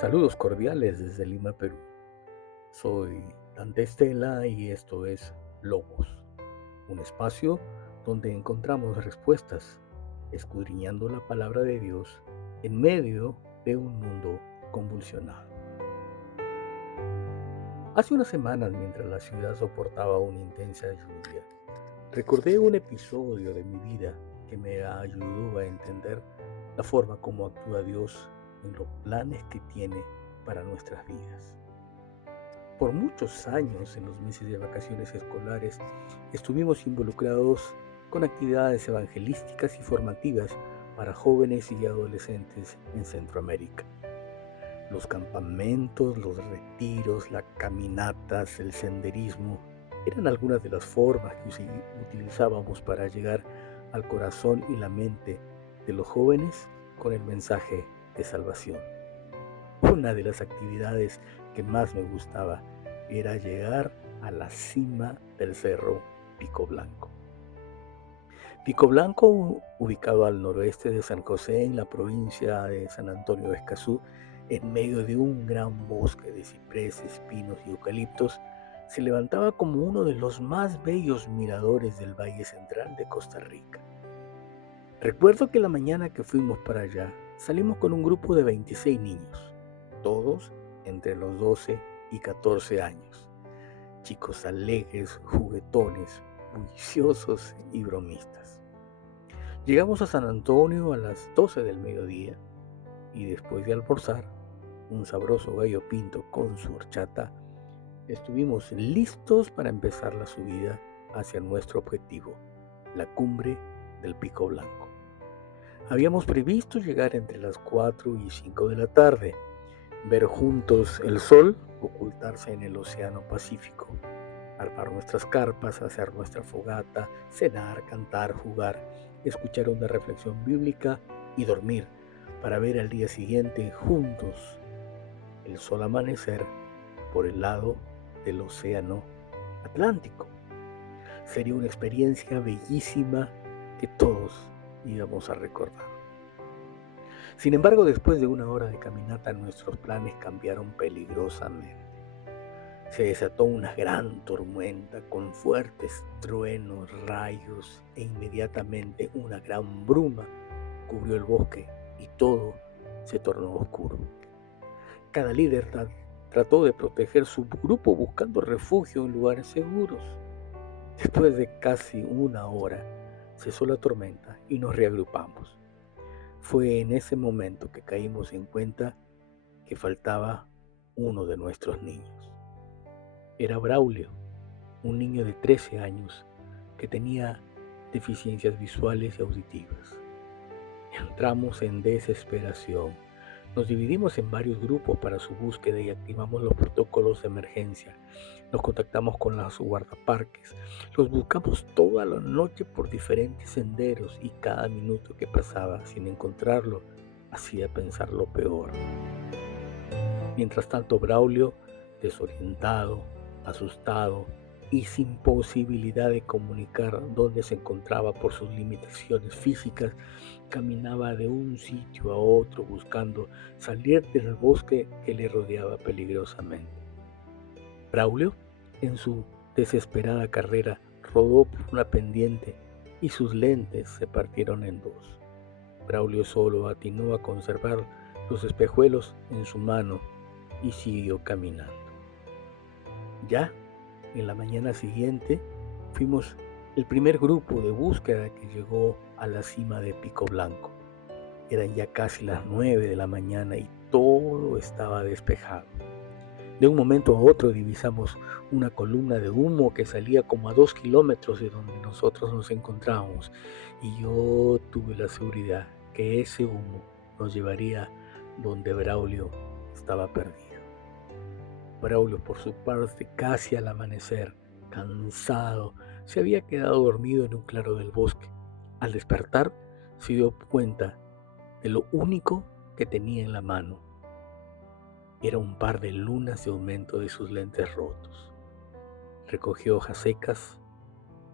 Saludos cordiales desde Lima, Perú. Soy Dante Estela y esto es Logos, un espacio donde encontramos respuestas, escudriñando la palabra de Dios en medio de un mundo convulsionado. Hace unas semanas, mientras la ciudad soportaba una intensa lluvia, recordé un episodio de mi vida que me ayudó a entender la forma como actúa Dios en los planes que tiene para nuestras vidas. Por muchos años, en los meses de vacaciones escolares, estuvimos involucrados con actividades evangelísticas y formativas para jóvenes y adolescentes en Centroamérica. Los campamentos, los retiros, las caminatas, el senderismo eran algunas de las formas que utilizábamos para llegar al corazón y la mente de los jóvenes con el mensaje de salvación. Una de las actividades que más me gustaba era llegar a la cima del cerro Pico Blanco. Pico Blanco, ubicado al noroeste de San José, en la provincia de San Antonio de Escazú, en medio de un gran bosque de cipreses, pinos y eucaliptos, se levantaba como uno de los más bellos miradores del Valle Central de Costa Rica. Recuerdo que la mañana que fuimos para allá, salimos con un grupo de 26 niños, todos entre los 12 y 14 años, chicos alegres, juguetones, bulliciosos y bromistas. Llegamos a San Antonio a las 12 del mediodía y después de almorzar, un sabroso gallo pinto con su horchata, estuvimos listos para empezar la subida hacia nuestro objetivo, la cumbre del Pico Blanco. Habíamos previsto llegar entre las 4 y 5 de la tarde, ver juntos el sol ocultarse en el Océano Pacífico, armar nuestras carpas, hacer nuestra fogata, cenar, cantar, jugar, escuchar una reflexión bíblica y dormir para ver al día siguiente juntos el sol amanecer por el lado del Océano Atlántico. Sería una experiencia bellísima que todos íbamos a recordar. Sin embargo, después de una hora de caminata, nuestros planes cambiaron peligrosamente. Se desató una gran tormenta con fuertes truenos, rayos e inmediatamente una gran bruma cubrió el bosque y todo se tornó oscuro. Cada líder trató de proteger su grupo buscando refugio en lugares seguros. Después de casi una hora cesó la tormenta y nos reagrupamos. Fue en ese momento que caímos en cuenta que faltaba uno de nuestros niños. Era Braulio, un niño de 13 años que tenía deficiencias visuales y auditivas. Entramos en desesperación. Nos dividimos en varios grupos para su búsqueda y activamos los protocolos de emergencia. Nos contactamos con los guardaparques. Los buscamos toda la noche por diferentes senderos y cada minuto que pasaba sin encontrarlo hacía pensar lo peor. Mientras tanto, Braulio, desorientado, asustado y sin posibilidad de comunicar dónde se encontraba por sus limitaciones físicas, caminaba de un sitio a otro buscando salir del bosque que le rodeaba peligrosamente. Braulio, en su desesperada carrera, rodó por una pendiente y sus lentes se partieron en dos. Braulio solo atinó a conservar los espejuelos en su mano y siguió caminando. Ya en la mañana siguiente fuimos el primer grupo de búsqueda que llegó a la cima de Pico Blanco. Eran ya casi las 9 de la mañana y todo estaba despejado. De un momento a otro divisamos una columna de humo que salía como a 2 kilómetros de donde nosotros nos encontrábamos y yo tuve la seguridad que ese humo nos llevaría donde Braulio estaba perdido. Braulio, por su parte, casi al amanecer, cansado, se había quedado dormido en un claro del bosque. Al despertar, se dio cuenta de lo único que tenía en la mano. Era un par de lunas de aumento de sus lentes rotos. Recogió hojas secas,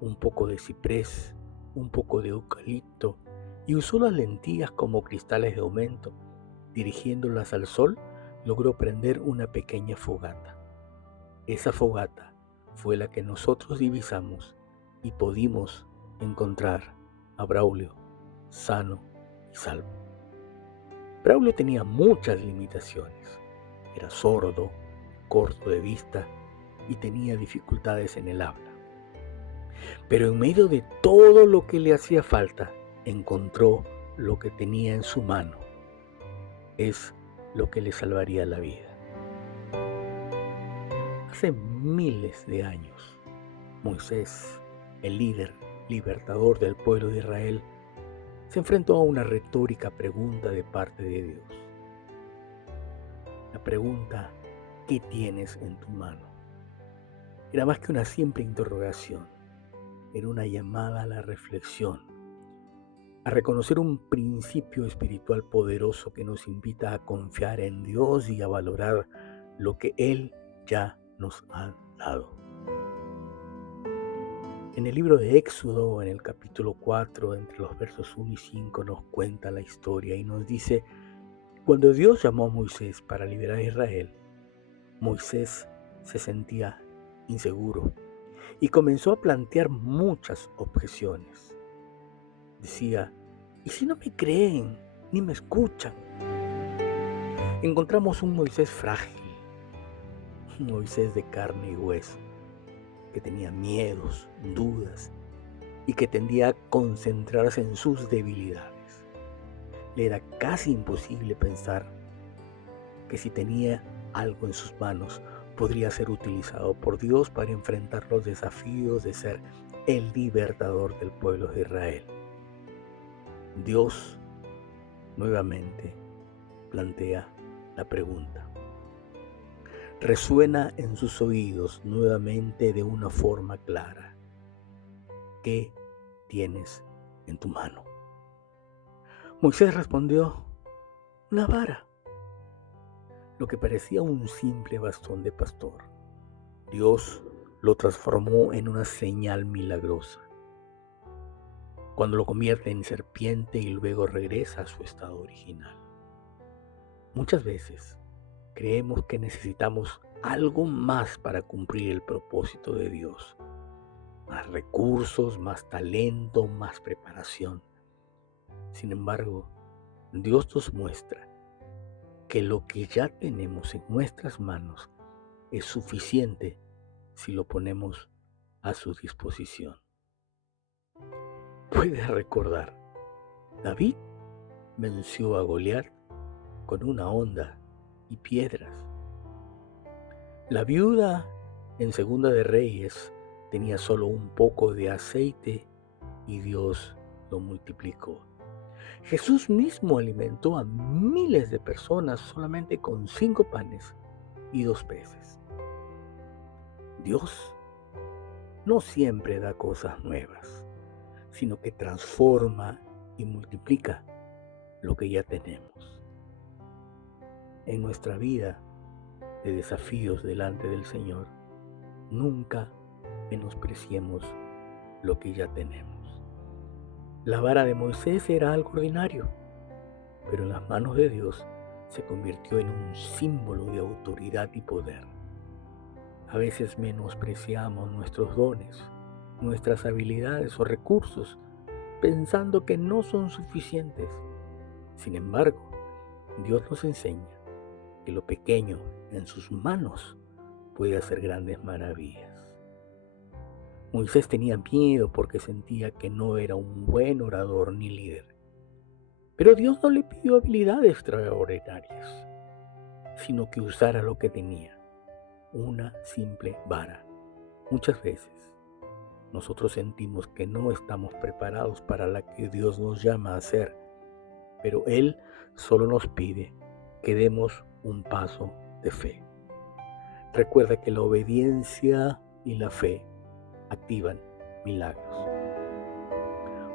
un poco de ciprés, un poco de eucalipto y usó las lentillas como cristales de aumento, dirigiéndolas al sol logró prender una pequeña fogata. Esa fogata fue la que nosotros divisamos y pudimos encontrar a Braulio sano y salvo. Braulio tenía muchas limitaciones. Era sordo, corto de vista y tenía dificultades en el habla. Pero en medio de todo lo que le hacía falta, encontró lo que tenía en su mano. Es lo que le salvaría la vida. Hace miles de años, Moisés, el líder libertador del pueblo de Israel, se enfrentó a una retórica pregunta de parte de Dios. La pregunta, ¿qué tienes en tu mano? Era más que una simple interrogación, era una llamada a la reflexión, a reconocer un principio espiritual poderoso que nos invita a confiar en Dios y a valorar lo que Él ya nos ha dado. En el libro de Éxodo, en el capítulo 4, entre los versos 1 y 5, nos cuenta la historia y nos dice: cuando Dios llamó a Moisés para liberar a Israel, Moisés se sentía inseguro y comenzó a plantear muchas objeciones. Decía: ¿y si no me creen ni me escuchan? Encontramos un Moisés frágil, un Moisés de carne y hueso, que tenía miedos, dudas y que tendía a concentrarse en sus debilidades. Le era casi imposible pensar que si tenía algo en sus manos podría ser utilizado por Dios para enfrentar los desafíos de ser el libertador del pueblo de Israel. Dios nuevamente plantea la pregunta. Resuena en sus oídos nuevamente de una forma clara. ¿Qué tienes en tu mano? Moisés respondió: una vara. Lo que parecía un simple bastón de pastor, Dios lo transformó en una señal milagrosa, cuando lo convierte en serpiente y luego regresa a su estado original. Muchas veces creemos que necesitamos algo más para cumplir el propósito de Dios. Más recursos, más talento, más preparación. Sin embargo, Dios nos muestra que lo que ya tenemos en nuestras manos es suficiente si lo ponemos a su disposición. Puedes recordar, David venció a Goliat con una honda y piedras. La viuda en Segunda de Reyes tenía solo un poco de aceite y Dios lo multiplicó. Jesús mismo alimentó a miles de personas solamente con 5 panes y 2 peces. Dios no siempre da cosas nuevas, sino que transforma y multiplica lo que ya tenemos. En nuestra vida de desafíos delante del Señor, nunca menospreciemos lo que ya tenemos. La vara de Moisés era algo ordinario, pero en las manos de Dios se convirtió en un símbolo de autoridad y poder. A veces menospreciamos nuestros dones, nuestras habilidades o recursos, pensando que no son suficientes. Sin embargo, Dios nos enseña que lo pequeño en sus manos puede hacer grandes maravillas. Moisés tenía miedo porque sentía que no era un buen orador ni líder. Pero Dios no le pidió habilidades extraordinarias, sino que usara lo que tenía, una simple vara. Muchas veces nosotros sentimos que no estamos preparados para la que Dios nos llama a hacer, pero Él solo nos pide que demos un paso de fe. Recuerda que la obediencia y la fe activan milagros.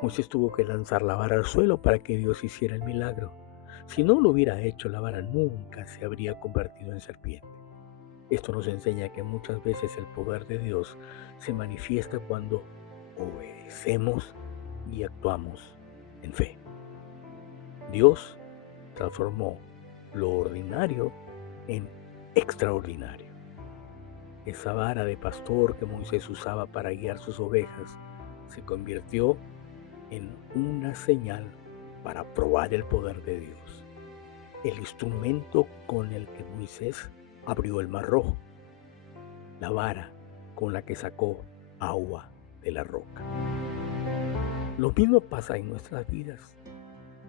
Moisés tuvo que lanzar la vara al suelo para que Dios hiciera el milagro. Si no lo hubiera hecho, la vara nunca se habría convertido en serpiente. Esto nos enseña que muchas veces el poder de Dios se manifiesta cuando obedecemos y actuamos en fe. Dios transformó lo ordinario en extraordinario. Esa vara de pastor que Moisés usaba para guiar sus ovejas se convirtió en una señal para probar el poder de Dios. El instrumento con el que Moisés abrió el mar Rojo, la vara con la que sacó agua de la roca. Lo mismo pasa en nuestras vidas.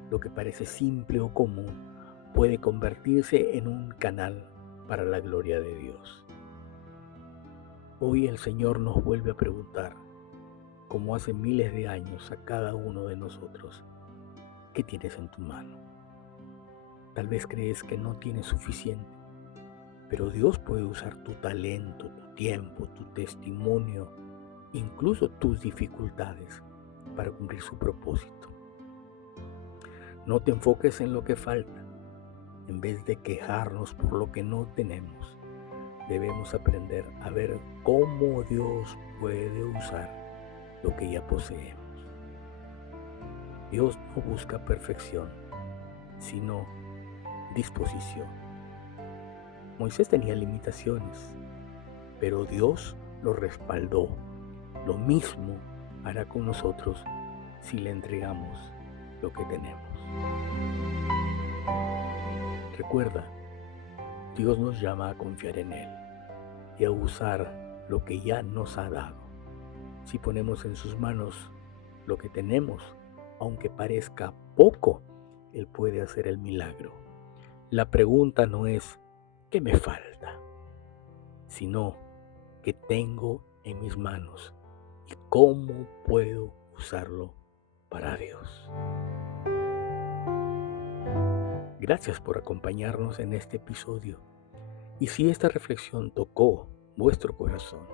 Lo que parece simple o común puede convertirse en un canal para la gloria de Dios. Hoy el Señor nos vuelve a preguntar, como hace miles de años a cada uno de nosotros, ¿qué tienes en tu mano? Tal vez crees que no tienes suficiente, pero Dios puede usar tu talento, tu tiempo, tu testimonio, incluso tus dificultades para cumplir su propósito. No te enfoques en lo que falta. En vez de quejarnos por lo que no tenemos, debemos aprender a ver cómo Dios puede usar lo que ya poseemos. Dios no busca perfección, sino disposición. Moisés tenía limitaciones, pero Dios lo respaldó. Lo mismo hará con nosotros si le entregamos lo que tenemos. Recuerda, Dios nos llama a confiar en Él y a usar lo que ya nos ha dado. Si ponemos en sus manos lo que tenemos, aunque parezca poco, Él puede hacer el milagro. La pregunta no es ¿qué me falta?, sino ¿qué tengo en mis manos y cómo puedo usarlo para Dios? Gracias por acompañarnos en este episodio. Y si esta reflexión tocó vuestro corazón,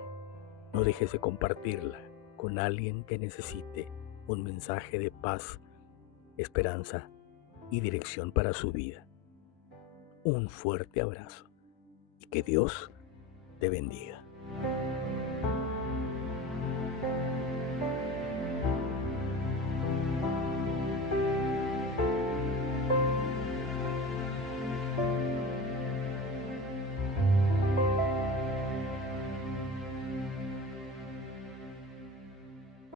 no dejes de compartirla con alguien que necesite un mensaje de paz, esperanza y dirección para su vida. Un fuerte abrazo y que Dios te bendiga.